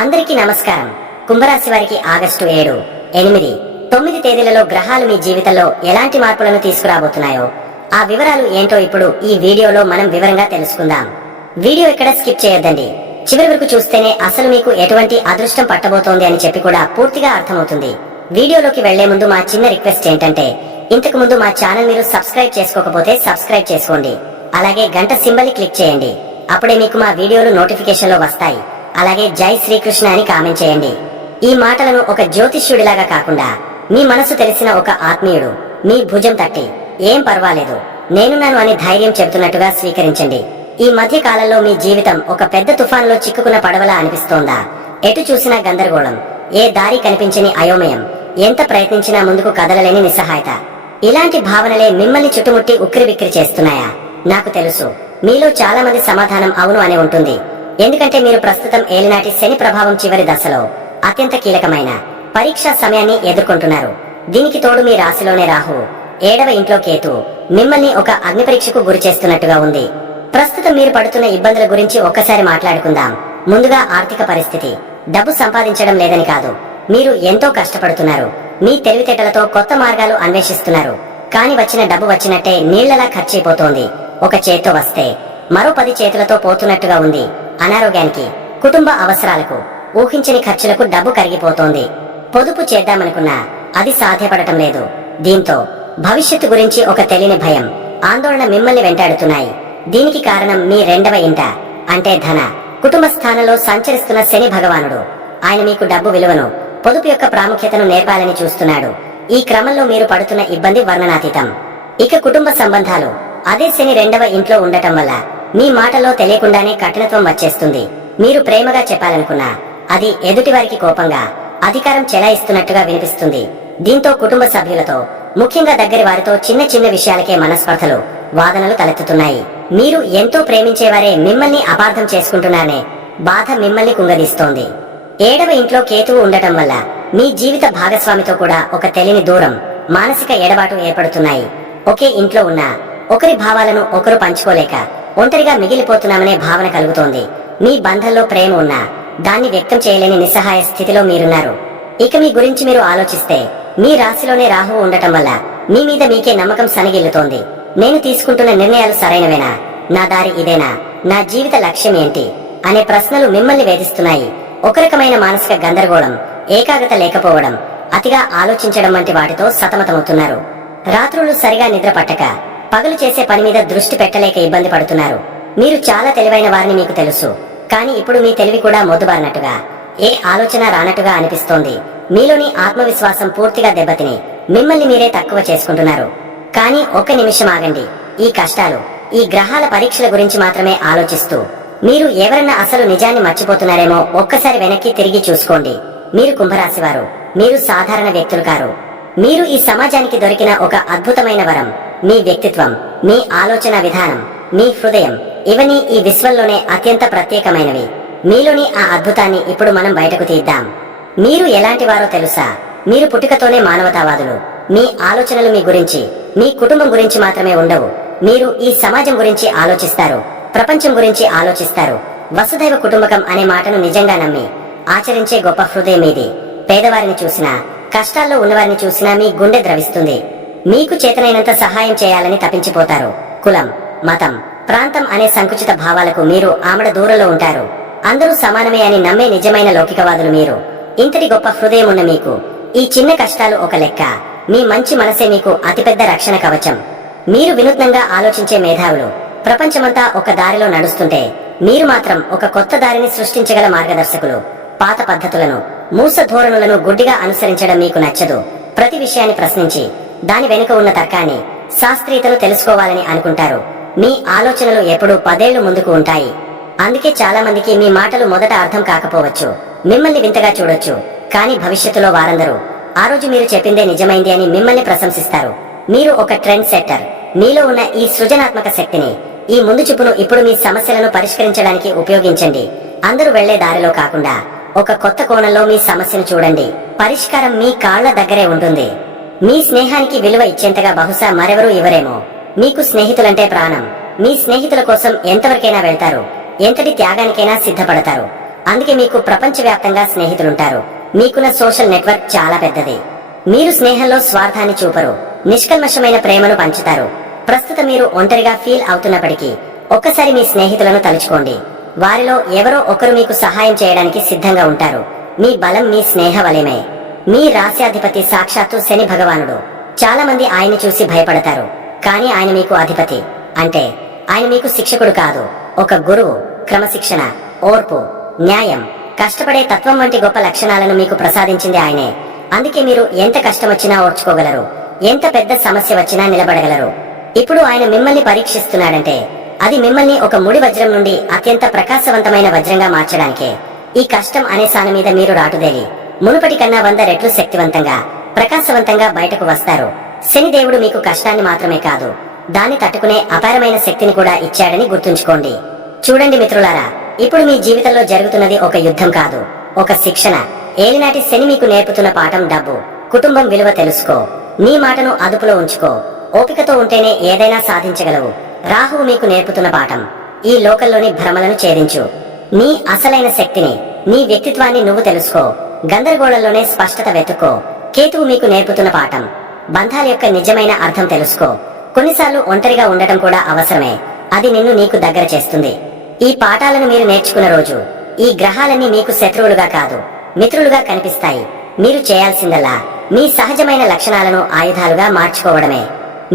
అందరికీ నమస్కారం. కుంభరాశి వారికి ఆగస్టు 7, 8, 9 తేదీలలో గ్రహాలు మీ జీవితంలో ఎలాంటి మార్పులను తీసుకురాబోతున్నాయో ఆ వివరాలు ఏంటో ఇప్పుడు ఈ వీడియోలో మనం వివరంగా తెలుసుకుందాం. వీడియో ఇక్కడ స్కిప్ చేయొద్దండి. చివరి వరకు చూస్తేనే అసలు మీకు ఎటువంటి అదృష్టం పట్టబోతోంది అని చెప్పి కూడా పూర్తిగా అర్థమవుతుంది. వీడియోలోకి వెళ్లే ముందు మా చిన్న రిక్వెస్ట్ ఏంటంటే, ఇంతకు ముందు మా ఛానల్ మీరు సబ్స్క్రైబ్ చేసుకోకపోతే సబ్స్క్రైబ్ చేసుకోండి. అలాగే గంట సింబల్ ని క్లిక్ చేయండి. అప్పుడే మీకు మా వీడియోలు నోటిఫికేషన్ లో వస్తాయి. అలాగే జై శ్రీకృష్ణ అని కామెంట్ చేయండి. ఈ మాటలను ఒక జ్యోతిష్యుడిలాగా కాకుండా మీ మనసు తెలిసిన ఒక ఆత్మీయుడు మీ భుజం తట్టి ఏం పర్వాలేదు నేనున్నాను అని ధైర్యం చెబుతున్నట్టుగా స్వీకరించండి. ఈ మధ్య కాలంలో మీ జీవితం ఒక పెద్ద తుఫాన్లో చిక్కుకున్న పడవలా అనిపిస్తోందా? ఎటు చూసినా గందరగోళం, ఏ దారి కనిపించని అయోమయం, ఎంత ప్రయత్నించినా ముందుకు కదలలేని నిస్సహాయత. ఇలాంటి భావనలే మిమ్మల్ని చుట్టుముట్టి ఉక్కిరిబిక్కిరి చేస్తున్నాయా? నాకు తెలుసు, మీలో చాలా మంది సమాధానం అవును అని ఉంటుంది. ఎందుకంటే మీరు ప్రస్తుతం ఏలినాటి శని ప్రభావం చివరి దశలో అత్యంత కీలకమైన పరీక్షా సమయాన్ని ఎదుర్కొంటున్నారు. దీనికి తోడు మీ రాశిలోనే రాహు, 7వ ఇంట్లో కేతు మిమ్మల్ని ఒక అగ్ని పరీక్షకు గురి చేస్తున్నట్టుగా ఉంది. ప్రస్తుతం మీరు పడుతున్న ఇబ్బందుల గురించి ఒక్కసారి మాట్లాడుకుందాం. ముందుగా ఆర్థిక పరిస్థితి. డబ్బు సంపాదించడం లేదని కాదు, మీరు ఎంతో కష్టపడుతున్నారు. మీ తెలివితేటలతో కొత్త మార్గాలు అన్వేషిస్తున్నారు. కాని వచ్చిన డబ్బు వచ్చినట్టే నీళ్లలా ఖర్చయిపోతోంది. ఒక చేత్తో వస్తే మరో 10 చేతులతో పోతున్నట్టుగా ఉంది. అనారోగ్యానికి, కుటుంబ అవసరాలకు, ఊహించని ఖర్చులకు డబ్బు కరిగిపోతోంది. పొదుపు చేద్దామనుకున్నా అది సాధ్యపడటం లేదు. దీంతో భవిష్యత్తు గురించి ఒక తెలియని భయం, ఆందోళన మిమ్మల్ని వెంటాడుతున్నాయి. దీనికి కారణం మీ 2వ ఇంట అంటే ధన, కుటుంబ స్థానంలో సంచరిస్తున్న శని భగవానుడు. ఆయన మీకు డబ్బు విలువను, పొదుపు యొక్క ప్రాముఖ్యతను నేర్పాలని చూస్తున్నాడు. ఈ క్రమంలో మీరు పడుతున్న ఇబ్బంది వర్ణనాతీతం. ఇక కుటుంబ సంబంధాలు. అదే శని 2వ ఇంట్లో ఉండటం వల్ల మీ మాటలో తెలియకుండానే కఠినత్వం వచ్చేస్తుంది. మీరు ప్రేమగా చెప్పాలనుకున్నా అది ఎదుటివారికి కోపంగా, అధికారం చెలాయిస్తున్నట్టుగా వినిపిస్తుంది. దీంతో కుటుంబ సభ్యులతో, ముఖ్యంగా దగ్గరి వారితో చిన్న చిన్న విషయాలకే మనస్పర్ధలు, వాదనలు తలెత్తుతున్నాయి. మీరు ఎంతో ప్రేమించేవారే మిమ్మల్ని అపార్థం చేసుకుంటున్నారనే బాధ మిమ్మల్ని కుంగదీస్తోంది. 7వ ఇంట్లో కేతువు ఉండటం వల్ల మీ జీవిత భాగస్వామితో కూడా ఒక తెలియని దూరం, మానసిక ఎడబాటు ఏర్పడుతున్నాయి. ఒకే ఇంట్లో ఉన్న ఒకరి భావాలను ఒకరు పంచుకోలేక ఒంటరిగా మిగిలిపోతున్నామనే భావన కలుగుతోంది. మీ బంధంలో ప్రేమ ఉన్నా దాన్ని వ్యక్తం చేయలేని నిస్సహాయ స్థితిలో మీరున్నారు. ఇక మీ గురించి మీరు ఆలోచిస్తే, మీ రాశిలోనే రాహువు ఉండటం వల్ల మీ మీద మీకే నమ్మకం సనగిల్లుతోంది. నేను తీసుకుంటున్న నిర్ణయాలు సరైనవేనా? నా దారి ఇదేనా? నా జీవిత లక్ష్యం ఏంటి అనే ప్రశ్నలు మిమ్మల్ని వేధిస్తున్నాయి. ఒక రకమైన మానసిక గందరగోళం, ఏకాగ్రత లేకపోవడం, అతిగా ఆలోచించడం వంటి వాటితో సతమతమవుతున్నారు. రాత్రులు సరిగా నిద్ర పట్టక, పగలు చేసే పని మీద దృష్టి పెట్టలేక ఇబ్బంది పడుతున్నారు. మీరు చాలా తెలివైన వారిని మీకు తెలుసు. కానీ ఇప్పుడు మీ తెలివి కూడా మొద్దుబారినట్టుగా, ఏ ఆలోచన రానట్టుగా అనిపిస్తోంది. మీలోని ఆత్మవిశ్వాసం పూర్తిగా దెబ్బతిని మిమ్మల్ని మీరే తక్కువ చేసుకుంటున్నారు. కానీ ఒక్క నిమిషం ఆగండి. ఈ కష్టాలు, ఈ గ్రహాల పరీక్షల గురించి మాత్రమే ఆలోచిస్తూ మీరు ఎవరన్నా అసలు నిజాన్ని మర్చిపోతున్నారేమో ఒక్కసారి వెనక్కి తిరిగి చూసుకోండి. మీరు కుంభరాశివారు. మీరు సాధారణ వ్యక్తులు కారు. మీరు ఈ సమాజానికి దొరికిన ఒక అద్భుతమైన వరం. మీ వ్యక్తిత్వం, మీ ఆలోచన విధానం, మీ హృదయం, ఇవన్నీ ఈ విశ్వంలోనే అత్యంత ప్రత్యేకమైనవి. మీలోని ఆ అద్భుతాన్ని ఇప్పుడు మనం బయటకు తీద్దాం. మీరు ఎలాంటి వారో తెలుసా? మీరు పుట్టుకతోనే మానవతావాదులు. మీ ఆలోచనలు మీ గురించి, మీ కుటుంబం గురించి మాత్రమే ఉండవు. మీరు ఈ సమాజం గురించి ఆలోచిస్తారు, ప్రపంచం గురించి ఆలోచిస్తారు. వసుధైవ కుటుంబకం అనే మాటను నిజంగా నమ్మి ఆచరించే గొప్ప హృదయం మీది. పేదవారిని చూసినా, కష్టాల్లో ఉన్నవారిని చూసినా మీ గుండె ద్రవిస్తుంది. మీకు చేతనైనంత సహాయం చేయాలని తప్పించిపోతారు. కులం, మతం, ప్రాంతం అనే సంకుచిత భావాలకు మీరు ఆమడ దూరంలో ఉంటారు. అందరూ సమానమే అని నమ్మే నిజమైన లౌకికవాదులు మీరు. ఇంతటి గొప్ప హృదయం ఉన్న మీకు ఈ చిన్న కష్టాలు ఒక లెక్క. మీ మంచి మనసే మీకు అతిపెద్ద రక్షణ కవచం. మీరు వినూత్నంగా ఆలోచించే మేధావులు. ప్రపంచమంతా ఒక దారిలో నడుస్తుంటే మీరు మాత్రం ఒక కొత్త దారిని సృష్టించగల మార్గదర్శకులు. పాత పద్ధతులను, మూస ధోరణులను గుడ్డిగా అనుసరించడం మీకు నచ్చదు. ప్రతి విషయాన్ని ప్రశ్నించి దాని వెనుక ఉన్న తర్కాన్ని, శాస్త్రీయతను తెలుసుకోవాలని అనుకుంటారు. మీ ఆలోచనలు ఎప్పుడూ 10 ఏళ్లు ముందుకు ఉంటాయి. అందుకే చాలా మందికి మీ మాటలు మొదట అర్థం కాకపోవచ్చు, మిమ్మల్ని వింతగా చూడొచ్చు. కానీ భవిష్యత్తులో వారందరూ ఆ రోజు మీరు చెప్పిందే నిజమైంది అని మిమ్మల్ని ప్రశంసిస్తారు. మీరు ఒక ట్రెండ్ సెట్టర్. మీలో ఉన్న ఈ సృజనాత్మక శక్తిని, ఈ ముందు చూపును ఇప్పుడు మీ సమస్యలను పరిష్కరించడానికి ఉపయోగించండి. అందరూ వెళ్లే దారిలో కాకుండా ఒక కొత్త కోణంలో మీ సమస్యను చూడండి. పరిష్కారం మీ కాళ్ల దగ్గరే ఉంటుంది. మీ స్నేహానికి విలువ ఇచ్చేంతగా బహుశా మరెవరూ ఇవ్వరేమో. మీకు స్నేహితులంటే ప్రాణం. మీ స్నేహితుల కోసం ఎంతవరకైనా వెళ్తారు, ఎంతటి త్యాగానికైనా సిద్ధపడతారు. అందుకే మీకు ప్రపంచవ్యాప్తంగా స్నేహితులుంటారు. మీకున్న సోషల్ నెట్వర్క్ చాలా పెద్దది. మీరు స్నేహంలో స్వార్థాన్ని చూపరు, నిష్కల్మషమైన ప్రేమను పంచుతారు. ప్రస్తుతం మీరు ఒంటరిగా ఫీల్ అవుతున్నప్పటికీ ఒక్కసారి మీ స్నేహితులను తలుచుకోండి. వారిలో ఎవరో ఒకరు మీకు సహాయం చేయడానికి సిద్ధంగా ఉంటారు. మీ బలం మీ స్నేహ వలయమే. మీ రాశ్యాధిపతి సాక్షాత్తు శని భగవానుడు. చాలా మంది ఆయన్ని చూసి భయపడతారు, కానీ ఆయన మీకు అధిపతి. అంటే ఆయన మీకు శిక్షకుడు కాదు, ఒక గురువు. క్రమశిక్షణ, ఓర్పు, న్యాయం, కష్టపడే తత్వం వంటి గొప్ప లక్షణాలను మీకు ప్రసాదించింది ఆయనే. అందుకే మీరు ఎంత కష్టం వచ్చినా ఓర్చుకోగలరు, ఎంత పెద్ద సమస్య వచ్చినా నిలబడగలరు. ఇప్పుడు ఆయన మిమ్మల్ని పరీక్షిస్తున్నాడంటే అది మిమ్మల్ని ఒక ముడి వజ్రం నుండి అత్యంత ప్రకాశవంతమైన వజ్రంగా మార్చడానికే. ఈ కష్టం అనే సాన మీద మీరు రాటుదేలి మునుపటి కన్నా 100 రెట్లు శక్తివంతంగా, ప్రకాశవంతంగా బయటకు వస్తారు. శనిదేవుడు మీకు కష్టాన్ని మాత్రమే కాదు, దాన్ని తట్టుకునే అపారమైన శక్తిని కూడా ఇచ్చాడని గుర్తుంచుకోండి. చూడండి మిత్రులారా, ఇప్పుడు మీ జీవితంలో జరుగుతున్నది ఒక యుద్ధం కాదు, ఒక శిక్షణ. ఏలినాటి శని మీకు నేర్పుతున్న పాఠం డబ్బు, కుటుంబం విలువ తెలుసుకో. నీ మాటను అదుపులో ఉంచుకో. ఓపికతో ఉంటేనే ఏదైనా సాధించగలవు. రాహువు మీకు నేర్పుతున్న పాఠం, ఈ లోకంలోని భ్రమలను ఛేదించు. నీ అసలైన శక్తిని, నీ వ్యక్తిత్వాన్ని నువ్వు తెలుసుకో. గందరగోళంలోనే స్పష్టత వెతుక్కో. కేతువు మీకు నేర్పుతున్న పాఠం, బంధాల యొక్క నిజమైన అర్థం తెలుసుకో. కొన్నిసార్లు ఒంటరిగా ఉండటం కూడా అవసరమే, అది నిన్ను నీకు దగ్గర చేస్తుంది. ఈ పాఠాలను మీరు నేర్చుకున్న రోజు ఈ గ్రహాలన్నీ మీకు శత్రువులుగా కాదు, మిత్రులుగా కనిపిస్తాయి. మీరు చేయాల్సిందల్లా మీ సహజమైన లక్షణాలను ఆయుధాలుగా మార్చుకోవడమే.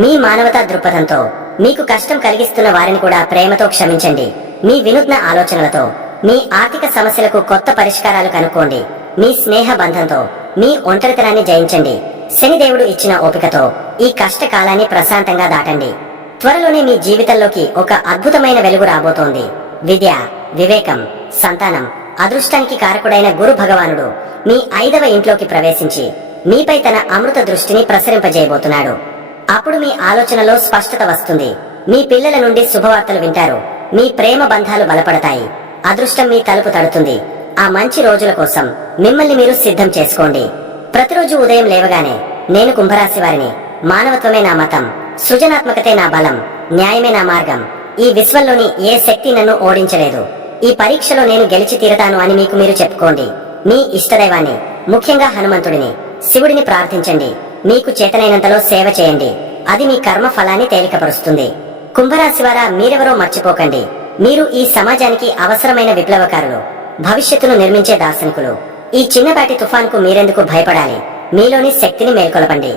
మీ మానవతా దృక్పథంతో మీకు కష్టం కలిగిస్తున్న వారిని కూడా ప్రేమతో క్షమించండి. మీ వినూత్న ఆలోచనలతో మీ ఆర్థిక సమస్యలకు కొత్త పరిష్కారాలు కనుక్కోండి. మీ స్నేహ బంధంతో మీ ఒంటరితనాన్ని జయించండి. శనిదేవుడు ఇచ్చిన ఓపికతో ఈ కష్టకాలాన్ని ప్రశాంతంగా దాటండి. త్వరలోనే మీ జీవితంలోకి ఒక అద్భుతమైన వెలుగు రాబోతోంది. విద్య, వివేకం, సంతానం, అదృష్టానికి కారకుడైన గురు భగవానుడు మీ 5వ ఇంట్లోకి ప్రవేశించి మీపై తన అమృత దృష్టిని ప్రసరింపజేయబోతున్నాడు. అప్పుడు మీ ఆలోచనలో స్పష్టత వస్తుంది. మీ పిల్లల నుండి శుభవార్తలు వింటారు. మీ ప్రేమ బంధాలు బలపడతాయి. అదృష్టం మీ తలుపు తడుతుంది. ఆ మంచి రోజుల కోసం మిమ్మల్ని మీరు సిద్ధం చేసుకోండి. ప్రతిరోజు ఉదయం లేవగానే, నేను కుంభరాశి వారిని, మానవత్వమే నా మతం, సృజనాత్మకతే నా బలం, న్యాయమే నా మార్గం, ఈ విశ్వంలోని ఏ శక్తి నన్ను ఓడించలేదు, ఈ పరీక్షలో నేను గెలిచి తీరతాను అని మీకు మీరు చెప్పుకోండి. మీ ఇష్టదైవాన్ని, ముఖ్యంగా హనుమంతుడిని, శివుడిని ప్రార్థించండి. మీకు చేతనైనంతలో సేవ చేయండి. అది మీ కర్మ ఫలాన్ని తేలికపరుస్తుంది. కుంభరాశివారా, మీరెవరో మర్చిపోకండి. మీరు ఈ సమాజానికి అవసరమైన విప్లవకారులు, భవిష్యత్తును నిర్మించే దార్శనికులు. ఈ చిన్నపాటి తుఫాన్కు మీరెందుకు భయపడాలి? మీలోని శక్తిని మేల్కొలపండి.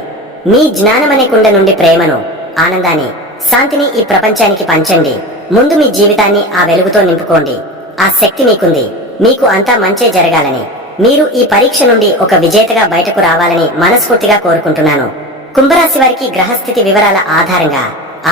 మీ జ్ఞానమనే కుండ నుండి ప్రేమను, ఆనందాన్ని, శాంతిని ఈ ప్రపంచానికి పంచండి. ముందు మీ జీవితాన్ని ఆ వెలుగుతో నింపుకోండి. ఆ శక్తి మీకుంది. మీకు అంతా మంచే జరగాలని, మీరు ఈ పరీక్ష నుండి ఒక విజేతగా బయటకు రావాలని మనస్ఫూర్తిగా కోరుకుంటున్నాను. కుంభరాశి వారికి గ్రహస్థితి వివరాల ఆధారంగా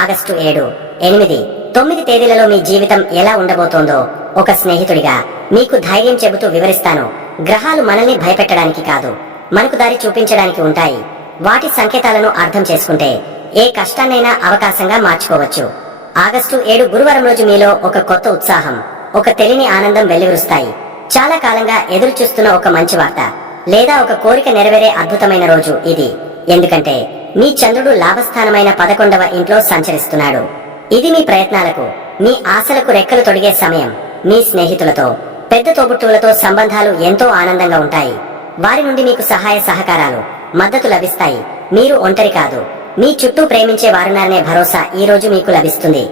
ఆగస్టు 7, 8, 9 తేదీలలో మీ జీవితం ఎలా ఉండబోతోందో ఒక స్నేహితుడిగా మీకు ధైర్యం చెబుతూ వివరిస్తాను. గ్రహాలు మనల్ని భయపెట్టడానికి కాదు, మనకు దారి చూపించడానికి ఉంటాయి. వాటి సంకేతాలను అర్థం చేసుకుంటే ఏ కష్టాన్నైనా అవకాశంగా మార్చుకోవచ్చు. ఆగస్టు 7 గురువారం రోజు మీలో ఒక కొత్త ఉత్సాహం, ఒక తెలియని ఆనందం వెల్లివిరుస్తాయి. చాలా కాలంగా ఎదురు చూస్తున్న ఒక మంచి వార్త లేదా ఒక కోరిక నెరవేరే అద్భుతమైన రోజు ఇది. ఎందుకంటే మీ చంద్రుడు లాభస్థానమైన 11వ ఇంట్లో సంచరిస్తున్నాడు. ఇది మీ ప్రయత్నాలకు, మీ ఆశలకు రెక్కలు తొడిగే సమయం. మీ స్నేహితులతో, పెద్ద తోబుట్టువులతో సంబంధాలు ఎంతో ఆనందంగా ఉంటాయి. వారి నుండి మీకు సహాయ సహకారాలు, మద్దతు లభిస్తాయి. మీరు ఒంటరి కాదు, మీ చుట్టూ ప్రేమించే వారున్నారనే భరోసా ఈ రోజు మీకు లభిస్తుంది.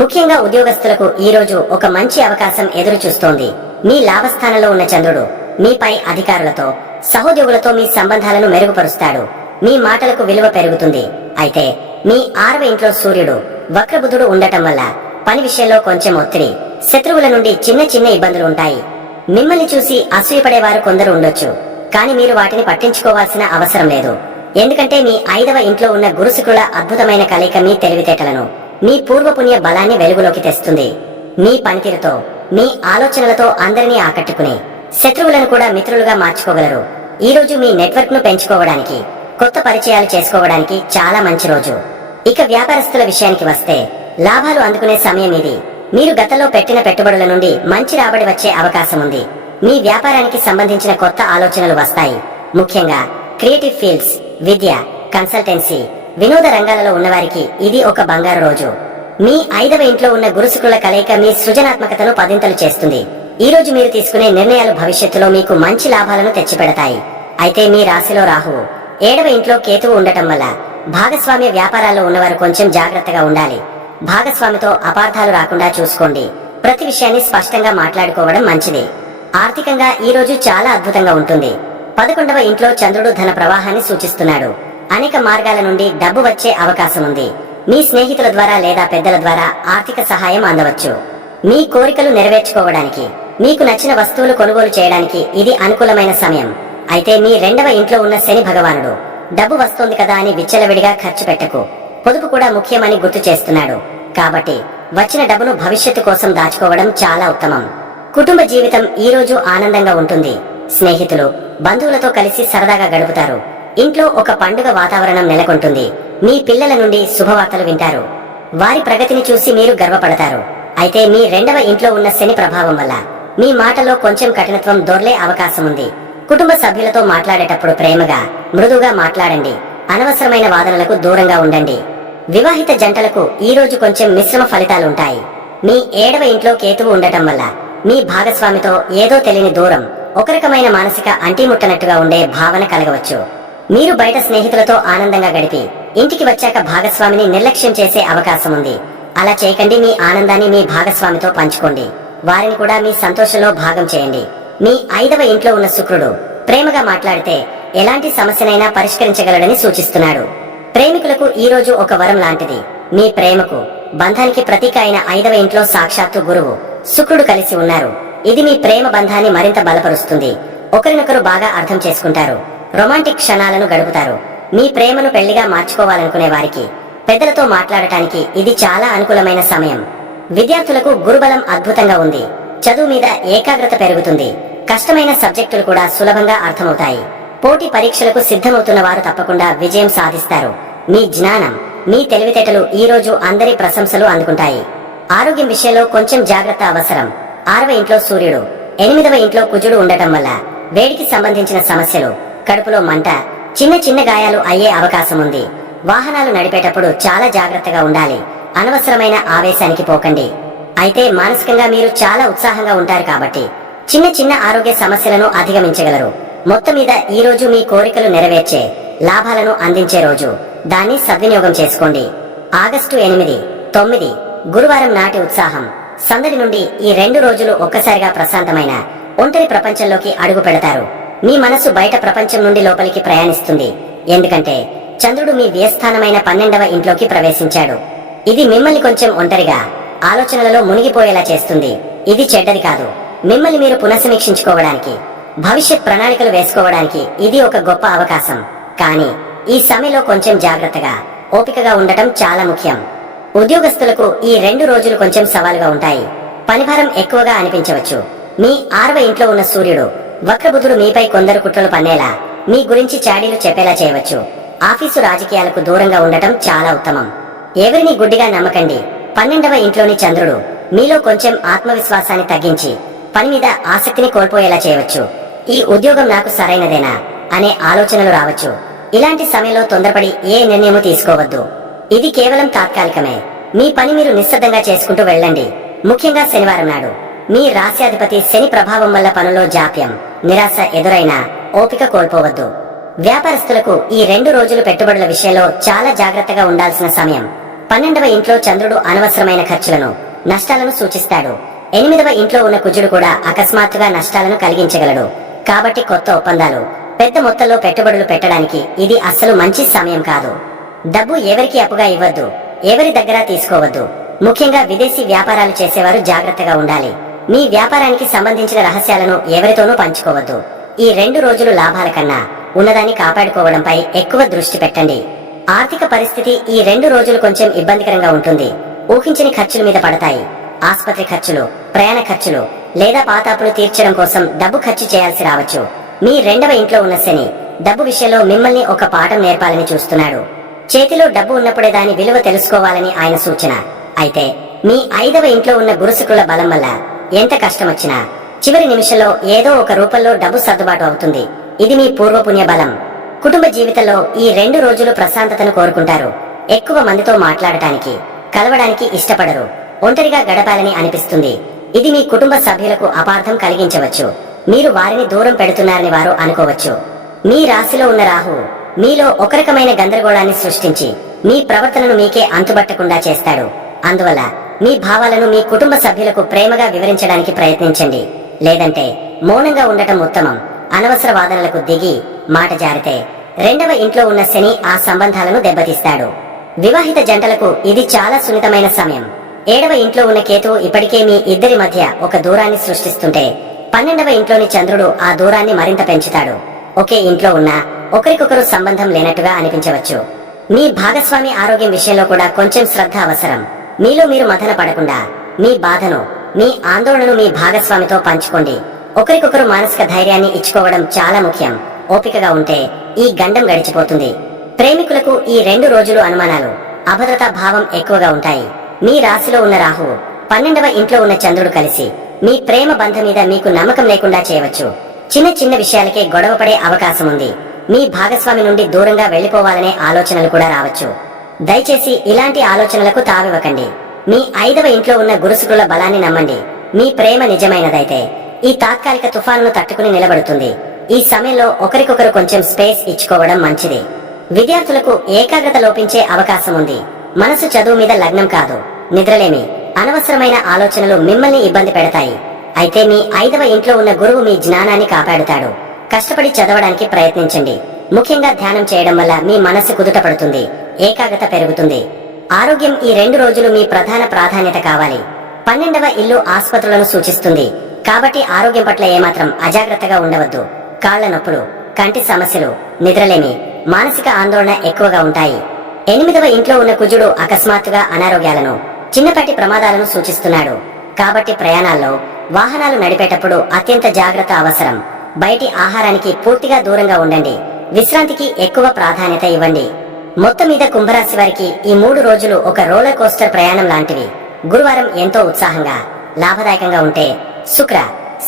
ముఖ్యంగా ఉద్యోగస్తులకు ఈ రోజు ఒక మంచి అవకాశం ఎదురు చూస్తోంది. మీ లాభస్థానంలో ఉన్న చంద్రుడు మీపై అధికారులతో, సహోద్యోగులతో మీ సంబంధాలను మెరుగుపరుస్తాడు. మీ మాటలకు విలువ పెరుగుతుంది. అయితే మీ 6వ ఇంట్లో సూర్యుడు, వక్రబుధుడు ఉండటం వల్ల పని విషయంలో కొంచెం ఒత్తిడి, శత్రువుల నుండి చిన్న చిన్న ఇబ్బందులు ఉంటాయి. మిమ్మల్ని చూసి అసూయపడేవారు కొందరు ఉండొచ్చు, కానీ మీరు వాటిని పట్టించుకోవాల్సిన అవసరం లేదు. ఎందుకంటే మీ 5వ ఇంట్లో ఉన్న గురుశుక్రుల అద్భుతమైన కలయిక మీ తెలివితేటలను, మీ పూర్వపుణ్య బలాన్ని వెలుగులోకి తెస్తుంది. మీ పనితీరుతో, మీ ఆలోచనలతో అందరినీ ఆకట్టుకుని శత్రువులను కూడా మిత్రులుగా మార్చుకోగలరు. ఈ రోజు మీ నెట్వర్క్ ను పెంచుకోవడానికి, కొత్త పరిచయాలు చేసుకోవడానికి చాలా మంచి రోజు. ఇక వ్యాపారస్తుల విషయానికి వస్తే, లాభాలు అందుకునే సమయం ఇది. మీరు గతంలో పెట్టిన పెట్టుబడుల నుండి మంచి రాబడి వచ్చే అవకాశం ఉంది. మీ వ్యాపారానికి సంబంధించిన కొత్త ఆలోచనలు వస్తాయి. ముఖ్యంగా క్రియేటివ్ ఫీల్డ్స్, విద్య, కన్సల్టెన్సీ, వినోద రంగాలలో ఉన్నవారికి ఇది ఒక బంగారు రోజు. మీ 5వ ఇంట్లో ఉన్న గురుశుక్రుల కలయిక మీ సృజనాత్మకతను పదింతలు చేస్తుంది. ఈ రోజు మీరు తీసుకునే నిర్ణయాలు భవిష్యత్తులో మీకు మంచి లాభాలను తెచ్చిపెడతాయి. అయితే మీ రాశిలో రాహువు 7వ ఇంట్లో కేతువు ఉండటం వల్ల భాగస్వామ్య వ్యాపారాల్లో ఉన్నవారు కొంచెం జాగ్రత్తగా ఉండాలి. భాగస్వామితో అపార్థాలు రాకుండా చూసుకోండి. ప్రతి విషయాన్ని స్పష్టంగా మాట్లాడుకోవడం మంచిది. ఆర్థికంగా ఈ రోజు చాలా అద్భుతంగా ఉంటుంది. 11వ ఇంట్లో చంద్రుడు ధన ప్రవాహాన్ని సూచిస్తున్నాడు. అనేక మార్గాల నుండి డబ్బు వచ్చే అవకాశం ఉంది. మీ స్నేహితుల ద్వారా లేదా పెద్దల ద్వారా ఆర్థిక సహాయం అందవచ్చు. మీ కోరికలు నెరవేర్చుకోవడానికి, మీకు నచ్చిన వస్తువులు కొనుగోలు చేయడానికి ఇది అనుకూలమైన సమయం. అయితే మీ 2వ ఇంట్లో ఉన్న శని భగవానుడు డబ్బు వస్తోంది కదా అని విచ్చలవిడిగా ఖర్చు పెట్టకు. పొదుపు కూడా ముఖ్యమని గుర్తు చేస్తున్నాడు. కాబట్టి వచ్చిన డబ్బును భవిష్యత్తు కోసం దాచుకోవడం చాలా ఉత్తమం. కుటుంబ జీవితం ఈ రోజు ఆనందంగా ఉంటుంది. స్నేహితులు, బంధువులతో కలిసి సరదాగా గడుపుతారు. ఇంట్లో ఒక పండుగ వాతావరణం నెలకొంటుంది. మీ పిల్లల నుండి శుభవార్తలు వింటారు. వారి ప్రగతిని చూసి మీరు గర్వపడతారు. అయితే మీ 2వ ఇంట్లో ఉన్న శని ప్రభావం వల్ల మీ మాటలో కొంచెం కఠినత్వం దొర్లే అవకాశం ఉంది. కుటుంబ సభ్యులతో మాట్లాడేటప్పుడు ప్రేమగా, మృదువుగా మాట్లాడండి. అనవసరమైన వాదనలకు దూరంగా ఉండండి. వివాహిత జంటలకు ఈ రోజు కొంచెం మిశ్రమ ఫలితాలుంటాయి. మీ 7వ ఇంట్లో కేతువు ఉండటం వల్ల మీ భాగస్వామితో ఏదో తెలియని దూరం, ఒక రకమైన మానసిక అంటిముట్టనట్టుగా ఉండే భావన కలగవచ్చు. మీరు బయట స్నేహితులతో ఆనందంగా గడిపి ఇంటికి వచ్చాక భాగస్వామిని నిర్లక్ష్యం చేసే అవకాశం ఉంది. అలా చేయకండి. మీ ఆనందాన్ని మీ భాగస్వామితో పంచుకోండి. వారిని కూడా మీ సంతోషంలో భాగం చేయండి. మీ 5వ ఇంట్లో ఉన్న శుక్రుడు ప్రేమగా మాట్లాడితే ఎలాంటి సమస్యనైనా పరిష్కరించగలడని సూచిస్తున్నాడు. ప్రేమికులకు ఈ రోజు ఒక వరం లాంటిది. మీ ప్రేమకు, బంధానికి ప్రతీక అయిన 5వ ఇంట్లో సాక్షాత్తు గురువు, శుక్రుడు కలిసి ఉన్నారు. ఇది మీ ప్రేమ బంధాన్ని మరింత బలపరుస్తుంది. ఒకరినొకరు బాగా అర్థం చేసుకుంటారు. రొమాంటిక్ క్షణాలను గడుపుతారు. మీ ప్రేమను పెళ్లిగా మార్చుకోవాలనుకునే వారికి పెద్దలతో మాట్లాడటానికి ఇది చాలా అనుకూలమైన సమయం. విద్యార్థులకు గురుబలం అద్భుతంగా ఉంది. చదువు మీద ఏకాగ్రత పెరుగుతుంది. కష్టమైన సబ్జెక్టులు కూడా సులభంగా అర్థమవుతాయి. పోటీ పరీక్షలకు సిద్ధమవుతున్న వారు తప్పకుండా విజయం సాధిస్తారు. మీ జ్ఞానం, మీ తెలివితేటలు ఈ రోజు అందరి ప్రశంసలు అందుకుంటాయి. ఆరోగ్యం విషయంలో కొంచెం జాగ్రత్త అవసరం. 6వ ఇంట్లో సూర్యుడు, 8వ ఇంట్లో కుజుడు ఉండటం వల్ల వేడికి సంబంధించిన సమస్యలు, కడుపులో మంట, చిన్న చిన్న గాయాలు అయ్యే అవకాశం ఉంది. వాహనాలు నడిపేటప్పుడు చాలా జాగ్రత్తగా ఉండాలి. అనవసరమైన ఆవేశానికి పోకండి. అయితే మానసికంగా మీరు చాలా ఉత్సాహంగా ఉంటారు కాబట్టి చిన్న చిన్న ఆరోగ్య సమస్యలను అధిగమించగలరు. మొత్తం మీద ఈ రోజు మీ కోరికలు నెరవేర్చే, లాభాలను అందించే రోజు. దాన్ని సద్వినియోగం చేసుకోండి. ఆగస్టు 8, 9 గురువారం నాటి ఉత్సాహం, సందడి నుండి ఈ 2 రోజులు ఒక్కసారిగా ప్రశాంతమైన ఒంటరి ప్రపంచంలోకి అడుగు పెడతారు. మీ మనసు బయట ప్రపంచం నుండి లోపలికి ప్రయాణిస్తుంది. ఎందుకంటే చంద్రుడు మీ వ్యయస్థానమైన 12వ ఇంట్లోకి ప్రవేశించాడు. ఇది మిమ్మల్ని కొంచెం ఒంటరిగా, ఆలోచనలలో మునిగిపోయేలా చేస్తుంది. ఇది చెడ్డది కాదు. మిమ్మల్ని మీరు పునఃసమీక్షించుకోవడానికి, భవిష్యత్ ప్రణాళికలు వేసుకోవడానికి ఇది ఒక గొప్ప అవకాశం. కానీ ఈ సమయంలో కొంచెం జాగ్రత్తగా, ఓపికగా ఉండటం చాలా ముఖ్యం. ఉద్యోగస్తులకు ఈ 2 రోజులు కొంచెం సవాలుగా ఉంటాయి. పనిభారం ఎక్కువగా అనిపించవచ్చు. మీ 6వ ఇంట్లో ఉన్న సూర్యుడు, వక్రబుధుడు మీపై కొందరు కుట్రలు పన్నేలా, మీ గురించి చాడీలు చెప్పేలా చేయవచ్చు. ఆఫీసు రాజకీయాలకు దూరంగా ఉండటం చాలా ఉత్తమం. ఎవరిని గుడ్డిగా నమ్మకండి. 12వ ఇంట్లోని చంద్రుడు మీలో కొంచెం ఆత్మవిశ్వాసాన్ని తగ్గించి పని మీద ఆసక్తిని కోల్పోయేలా చేయవచ్చు. ఈ ఉద్యోగం నాకు సరైనదేనా అనే ఆలోచనలు రావచ్చు. ఇలాంటి సమయంలో తొందరపడి ఏ నిర్ణయము తీసుకోవద్దు. ఇది కేవలం తాత్కాలికమే. మీ పని మీరు నిశ్శబ్దంగా చేసుకుంటూ వెళ్ళండి. ముఖ్యంగా శనివారం నాడు మీ రాశ్యాధిపతి శని ప్రభావం వల్ల పనుల్లో జాప్యం, నిరాశ ఎదురైనా ఓపిక కోల్పోవద్దు. వ్యాపారస్తులకు ఈ 2 రోజులు పెట్టుబడుల విషయంలో చాలా జాగ్రత్తగా ఉండాల్సిన సమయం. 12వ ఇంట్లో చంద్రుడు అనవసరమైన ఖర్చులను, నష్టాలను సూచిస్తాడు. 8వ ఇంట్లో ఉన్న కుజుడు కూడా అకస్మాత్తుగా నష్టాలను కలిగించగలడు. కాబట్టి కొత్త ఒప్పందాలు, పెద్ద మొత్తంలో పెట్టుబడులు పెట్టడానికి ఇది అస్సలు మంచి సమయం కాదు. డబ్బు ఎవరికి అప్పుగా ఇవ్వద్దు, ఎవరి దగ్గర తీసుకోవద్దు. ముఖ్యంగా విదేశీ వ్యాపారాలు చేసేవారు జాగ్రత్తగా ఉండాలి. మీ వ్యాపారానికి సంబంధించిన రహస్యాలను ఎవరితోనూ పంచుకోవద్దు. ఈ 2 రోజులు లాభాల కన్నా ఉన్నదాన్ని కాపాడుకోవడంపై ఎక్కువ దృష్టి పెట్టండి. ఆర్థిక పరిస్థితి ఈ 2 రోజులు కొంచెం ఇబ్బందికరంగా ఉంటుంది. ఊహించని ఖర్చుల మీద పడతాయి. ఆస్పత్రి ఖర్చులు, ప్రయాణ ఖర్చులు లేదా పాతాపులు తీర్చడం కోసం డబ్బు ఖర్చు చేయాల్సి రావచ్చు. మీ 2వ ఇంట్లో ఉన్న శని డబ్బు విషయంలో మిమ్మల్ని ఒక పాఠం నేర్పాలని చూస్తున్నాడు. చేతిలో డబ్బు ఉన్నప్పుడే దాని విలువ తెలుసుకోవాలని ఆయన సూచన. అయితే మీ 5వ ఇంట్లో ఉన్న గురుశుక్రుల బలం వల్ల ఎంత కష్టమొచ్చినా చివరి నిమిషంలో ఏదో ఒక రూపంలో డబ్బు సర్దుబాటు అవుతుంది. ఇది మీ పూర్వపుణ్య బలం. కుటుంబ జీవితంలో ఈ 2 రోజులు ప్రశాంతతను కోరుకుంటారు. ఎక్కువ మందితో మాట్లాడటానికి, కలవడానికి ఇష్టపడరు. ఒంటరిగా గడపాలని అనిపిస్తుంది. ఇది మీ కుటుంబ సభ్యులకు అపార్థం కలిగించవచ్చు. మీరు వారిని దూరం పెడుతున్నారని వారు అనుకోవచ్చు. మీ రాశిలో ఉన్న రాహు మీలో ఒక రకమైన గందరగోళాన్ని సృష్టించి మీ ప్రవర్తనను మీకే అంతుబట్టకుండా చేస్తాడు. అందువల్ల మీ భావాలను మీ కుటుంబ సభ్యులకు ప్రేమగా వివరించడానికి ప్రయత్నించండి. లేదంటే మౌనంగా ఉండటం ఉత్తమం. అనవసర వాదనలకు దిగి మాట జారితే రెండవ ఇంట్లో ఉన్న శని ఆ సంబంధాలను దెబ్బతీస్తాడు. వివాహిత జంటలకు ఇది చాలా సున్నితమైన సమయం. 7వ ఇంట్లో ఉన్న కేతువు ఇప్పటికే మీ ఇద్దరి మధ్య ఒక దూరాన్ని సృష్టిస్తుంటే 12వ ఇంట్లోని చంద్రుడు ఆ దూరాన్ని మరింత పెంచుతాడు. ఒకే ఇంట్లో ఉన్నా ఒకరికొకరు సంబంధం లేనట్టుగా అనిపించవచ్చు. మీ భాగస్వామి ఆరోగ్యం విషయంలో కూడా కొంచెం శ్రద్ధ అవసరం. మీలో మీరు మథన పడకుండా మీ బాధను, మీ ఆందోళనను మీ భాగస్వామితో పంచుకోండి. ఒకరికొకరు మానసిక ధైర్యాన్ని ఇచ్చుకోవడం చాలా ముఖ్యం. ఓపికగా ఉంటే ఈ గండం గడిచిపోతుంది. ప్రేమికులకు ఈ 2 రోజులు అనుమానాలు, అభద్రతా భావం ఎక్కువగా ఉంటాయి. మీ రాశిలో ఉన్న రాహువు 12వ ఇంట్లో ఉన్న చంద్రుడు కలిసి మీ ప్రేమ బంధం మీద మీకు నమ్మకం లేకుండా చేయవచ్చు. చిన్న చిన్న విషయాలకే గొడవపడే అవకాశం ఉంది. మీ భాగస్వామి నుండి దూరంగా వెళ్లిపోవాలనే ఆలోచనలు కూడా రావచ్చు. దయచేసి ఇలాంటి ఆలోచనలకు తావివ్వకండి. మీ 5వ ఇంట్లో ఉన్న గురుశుక్రుల బలాన్ని నమ్మండి. మీ ప్రేమ నిజమైనదైతే ఈ తాత్కాలిక తుఫానును తట్టుకుని నిలబడుతుంది. ఈ సమయంలో ఒకరికొకరు కొంచెం స్పేస్ ఇచ్చుకోవడం మంచిది. విద్యార్థులకు ఏకాగ్రత లోపించే అవకాశం ఉంది. మనసు చదువు మీద లగ్నం కాదు. నిద్రలేమి, అనవసరమైన ఆలోచనలు మిమ్మల్ని ఇబ్బంది పెడతాయి. అయితే మీ 5వ ఇంట్లో ఉన్న గురువు మీ జ్ఞానాన్ని కాపాడుతాడు. కష్టపడి చదవడానికి ప్రయత్నించండి. ముఖ్యంగా ధ్యానం చేయడం వల్ల మీ మనసు కుదుట పడుతుంది, ఏకాగ్రత పెరుగుతుంది. ఆరోగ్యం ఈ 2 రోజులు మీ ప్రధాన ప్రాధాన్యత కావాలి. 12వ ఇల్లు ఆసుపత్రులను సూచిస్తుంది. కాబట్టి ఆరోగ్యం పట్ల ఏమాత్రం అజాగ్రత్తగా ఉండవద్దు. కాళ్ల నొప్పులు, కంటి సమస్యలు, నిద్రలేమి, మానసిక ఆందోళన ఎక్కువగా ఉంటాయి. 8వ ఇంట్లో ఉన్న కుజుడు అకస్మాత్తుగా అనారోగ్యాలను, చిన్నపాటి ప్రమాదాలను సూచిస్తున్నాడు. కాబట్టి ప్రయాణాల్లో, వాహనాలు నడిపేటప్పుడు అత్యంత జాగ్రత్త అవసరం. బయటి ఆహారానికి పూర్తిగా దూరంగా ఉండండి. విశ్రాంతికి ఎక్కువ ప్రాధాన్యత ఇవ్వండి. మొత్తం మీద కుంభరాశి వారికి ఈ 3 రోజులు ఒక రోలర్ కోస్టర్ ప్రయాణం లాంటివి. గురువారం ఎంతో ఉత్సాహంగా, లాభదాయకంగా ఉంటే శుక్ర,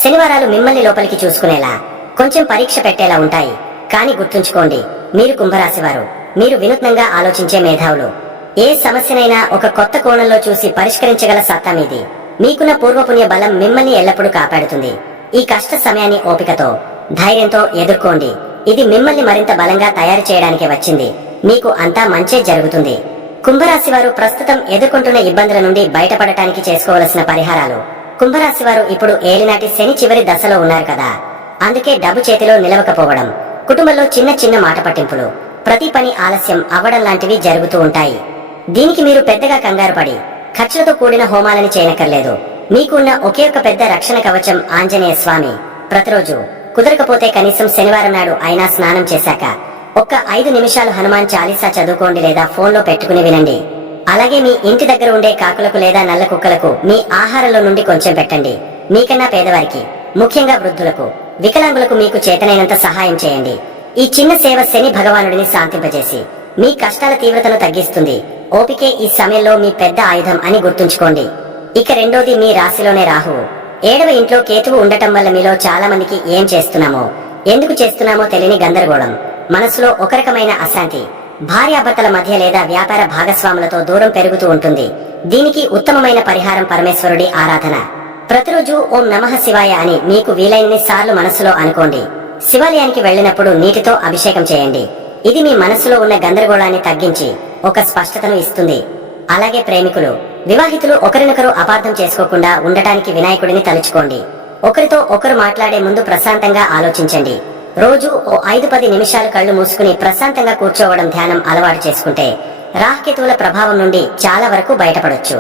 శనివారాలు మిమ్మల్ని లోపలికి చూసుకునేలా, కొంచెం పరీక్ష పెట్టేలా ఉంటాయి. కానీ గుర్తుంచుకోండి, మీరు కుంభరాశివారు. మీరు వినూత్నంగా ఆలోచించే మేధావులు. ఏ సమస్యనైనా ఒక కొత్త కోణంలో చూసి పరిష్కరించగల సత్తా మీది. మీకున్న పూర్వపుణ్య బలం మిమ్మల్ని ఎల్లప్పుడూ కాపాడుతుంది. ఈ కష్ట సమయాన్ని ఓపికతో, ధైర్యంతో ఎదుర్కోండి. ఇది మిమ్మల్ని మరింత బలంగా తయారు చేయడానికే వచ్చింది. మీకు అంతా మంచే జరుగుతుంది. కుంభరాశి వారు ప్రస్తుతం ఎదుర్కొంటున్న ఇబ్బందుల నుండి బయటపడటానికి చేసుకోవలసిన పరిహారాలు. కుంభరాశి వారు ఇప్పుడు ఏలినాటి శని చివరి దశలో ఉన్నారు కదా. అందుకే డబ్బు చేతిలో నిలవకపోవడం, కుటుంబంలో చిన్న చిన్న మాట పట్టింపులు, ప్రతి పని ఆలస్యం అవ్వడం లాంటివి జరుగుతూ ఉంటాయి. దీనికి మీరు పెద్దగా కంగారు పడి ఖర్చులతో కూడిన హోమాలని చేయనక్కర్లేదు. మీకున్న ఒకే ఒక పెద్ద రక్షణ కవచం ఆంజనేయ స్వామి. ప్రతిరోజు కుదరకపోతే కనీసం శనివారం నాడు అయినా స్నానం చేశాక ఒక్క 5 నిమిషాలు హనుమాన్ చాలీసా చదువుకోండి లేదా ఫోన్లో పెట్టుకుని వినండి. అలాగే మీ ఇంటి దగ్గర ఉండే కాకులకు లేదా నల్ల కుక్కలకు మీ ఆహారంలో నుండి కొంచెం పెట్టండి. మీకన్నా పేదవారికి, ముఖ్యంగా వృద్ధులకు, వికలాంగులకు మీకు చేతనైనంత సహాయం చేయండి. ఈ చిన్న సేవ శని భగవానుడిని శాంతింపజేసి మీ కష్టాల తీవ్రతను తగ్గిస్తుంది. ఓపికే ఈ సమయంలో మీ పెద్ద ఆయుధం అని గుర్తుంచుకోండి. ఇక రెండోది మీ రాశిలోనే రాహువు. 7వ ఇంట్లో కేతువు ఉండటం వల్ల మీలో చాలా మందికి ఏం చేస్తున్నామో, ఎందుకు చేస్తున్నామో తెలియని గందరగోళం, మనసులో ఒక రకమైన అశాంతి, భార్యాభర్తల మధ్య లేదా వ్యాపార భాగస్వాములతో దూరం పెరుగుతూ ఉంటుంది. దీనికి ఉత్తమమైన పరిహారం పరమేశ్వరుడి ఆరాధన. ప్రతిరోజు ఓం నమః శివాయ అని మీకు వీలైనన్ని సార్లు మనసులో అనుకోండి. శివాలయానికి వెళ్లినప్పుడు నీటితో అభిషేకం చేయండి. ఇది మీ మనసులో ఉన్న గందరగోళాన్ని తగ్గించి ఒక స్పష్టతను ఇస్తుంది. అలాగే ప్రేమికులు, వివాహితులు ఒకరినొకరు అపార్థం చేసుకోకుండా ఉండటానికి వినాయకుడిని తలుచుకోండి. ఒకరితో ఒకరు మాట్లాడే ముందు ప్రశాంతంగా ఆలోచించండి. రోజు ఓ 5-10 నిమిషాలు కళ్ళు మూసుకుని ప్రశాంతంగా కూర్చోవడం, ధ్యానం అలవాటు చేసుకుంటే రాహుకేతువుల ప్రభావం నుండి చాలా వరకు బయటపడొచ్చు.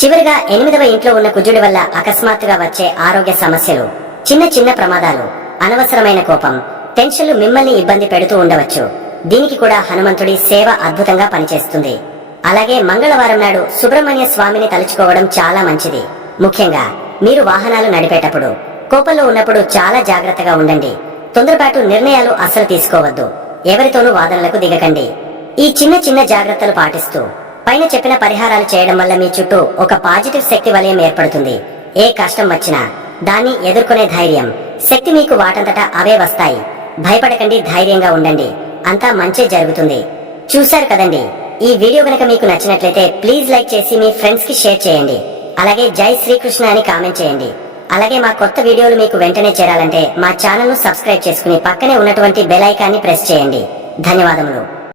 చివరిగా 8వ ఇంట్లో ఉన్న కుజుడి వల్ల అకస్మాత్తుగా వచ్చే ఆరోగ్య సమస్యలు, చిన్న చిన్న ప్రమాదాలు, అనవసరమైన కోపం, టెన్షన్లు మిమ్మల్ని ఇబ్బంది పెడుతూ ఉండవచ్చు. దీనికి కూడా హనుమంతుడి సేవ అద్భుతంగా పనిచేస్తుంది. అలాగే మంగళవారం నాడు సుబ్రహ్మణ్య స్వామిని తలుచుకోవడం చాలా మంచిది. ముఖ్యంగా మీరు వాహనాలు నడిపేటప్పుడు, కోపంలో ఉన్నప్పుడు చాలా జాగ్రత్తగా ఉండండి. తొందరపాటు నిర్ణయాలు అస్సలు తీసుకోవద్దు. ఎవరితోనూ వాదనలకు దిగకండి. ఈ చిన్న చిన్న జాగ్రత్తలు పాటిస్తూ పైన చెప్పిన పరిహారాలు చేయడం వల్ల మీ చుట్టూ ఒక పాజిటివ్ శక్తి వలయం ఏర్పడుతుంది. ఏ కష్టం వచ్చినా దాన్ని ఎదుర్కొనే ధైర్యం, శక్తి మీకు వాటంతటా అవే వస్తాయి. భయపడకండి, ధైర్యంగా ఉండండి. అంతా మంచే జరుగుతుంది. చూశారు కదండి. ఈ వీడియో గనక మీకు నచ్చినట్లయితే ప్లీజ్ లైక్ చేసి మీ ఫ్రెండ్స్ కి షేర్ చేయండి. అలాగే జై శ్రీకృష్ణ అని కామెంట్ చేయండి. అలాగే మా కొత్త వీడియోలు మీకు వెంటనే చేరాలంటే మా ఛానల్ ను సబ్స్క్రైబ్ చేసుకుని పక్కనే ఉన్నటువంటి బెల్ ఐకాన్ని ప్రెస్ చేయండి. ధన్యవాదములు.